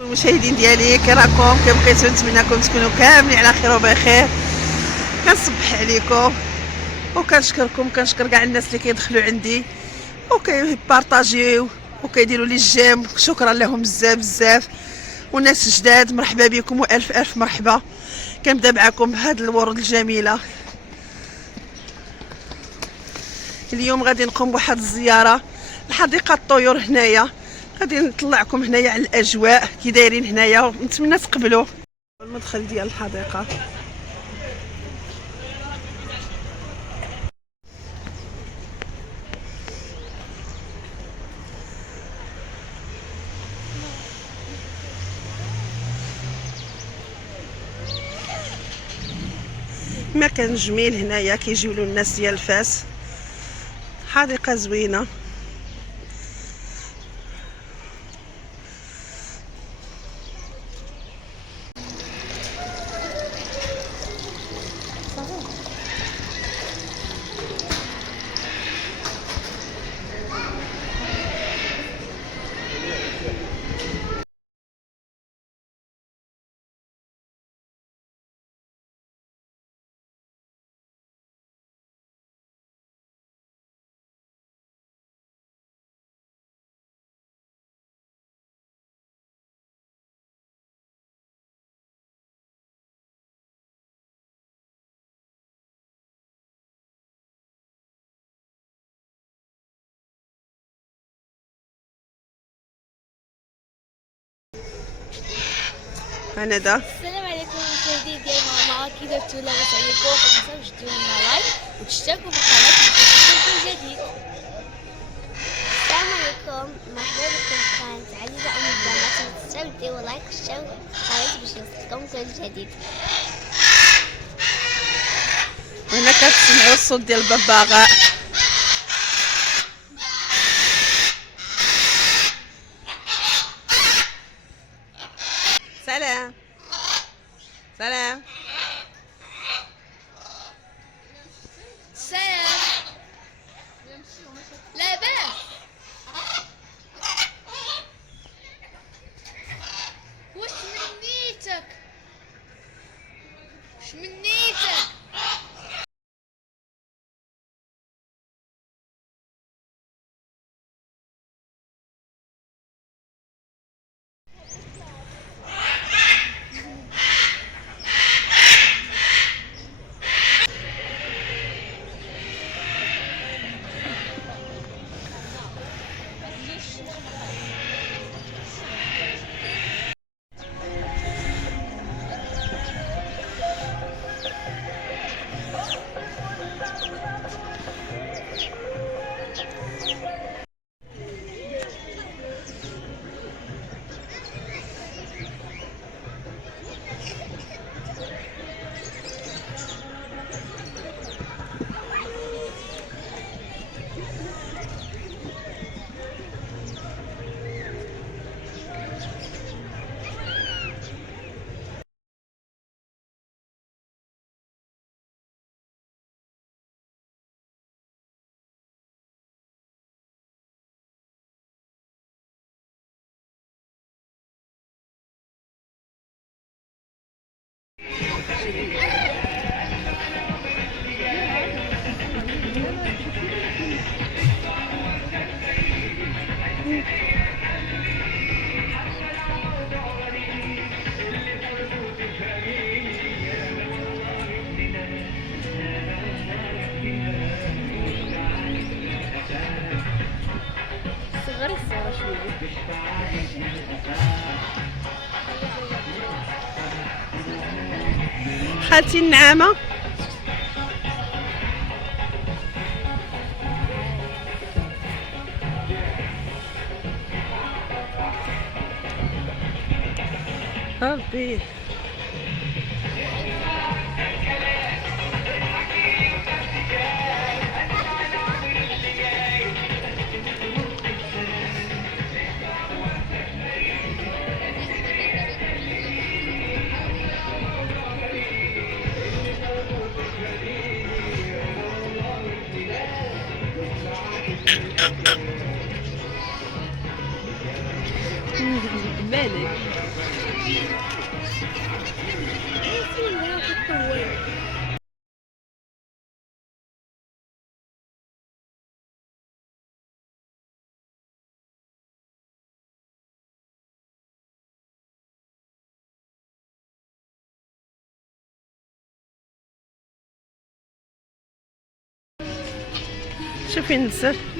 المشاهدين ديالي كي راكم؟ كي بقيتو؟ نتمنىكم تكونوا كاملين على خير وبخير. كنصبح عليكم وكنشكركم، كنشكر كاع الناس اللي كيدخلوا عندي وكيبارطاجيو وكيديروا لي جيم، شكرا لهم بزاف بزاف. وناس جداد مرحبا بكم والف الف مرحبا. كنبدا معكم بهاد الورود الجميله. اليوم غادي نقوم بواحد الزياره لحديقه الطيور هنايا، غادي نطلعكم هنايا على الاجواء كي دايرين هنايا، ونتمنى تقبلوا المدخل ديال الحديقه. مكان جميل هنايا كيجيو له الناس ديال فاس، حديقه زوينه. انا دا السلام عليكم مشاهدي ديال ماما، كي درتو؟ لاباس عليكم؟ متنساوش ديروا لنا لايك وتشتركوا في القناه باش يوصلكم جديد. السلام عليكم، مرحبا بكم في قناه عزيزه ام البنات. متنساوش ديروا لايك وتشتركوا في القناه باش يوصلكم كل جديد. وهنا كتسمعوا الصوت ديال الببغاء. سلام سلام سلام، لاباس؟ واش منيتك؟ واش منيتك؟ صغري الصورة شوية. خالتي النعامه ربي. مالك؟ شوفي النسر.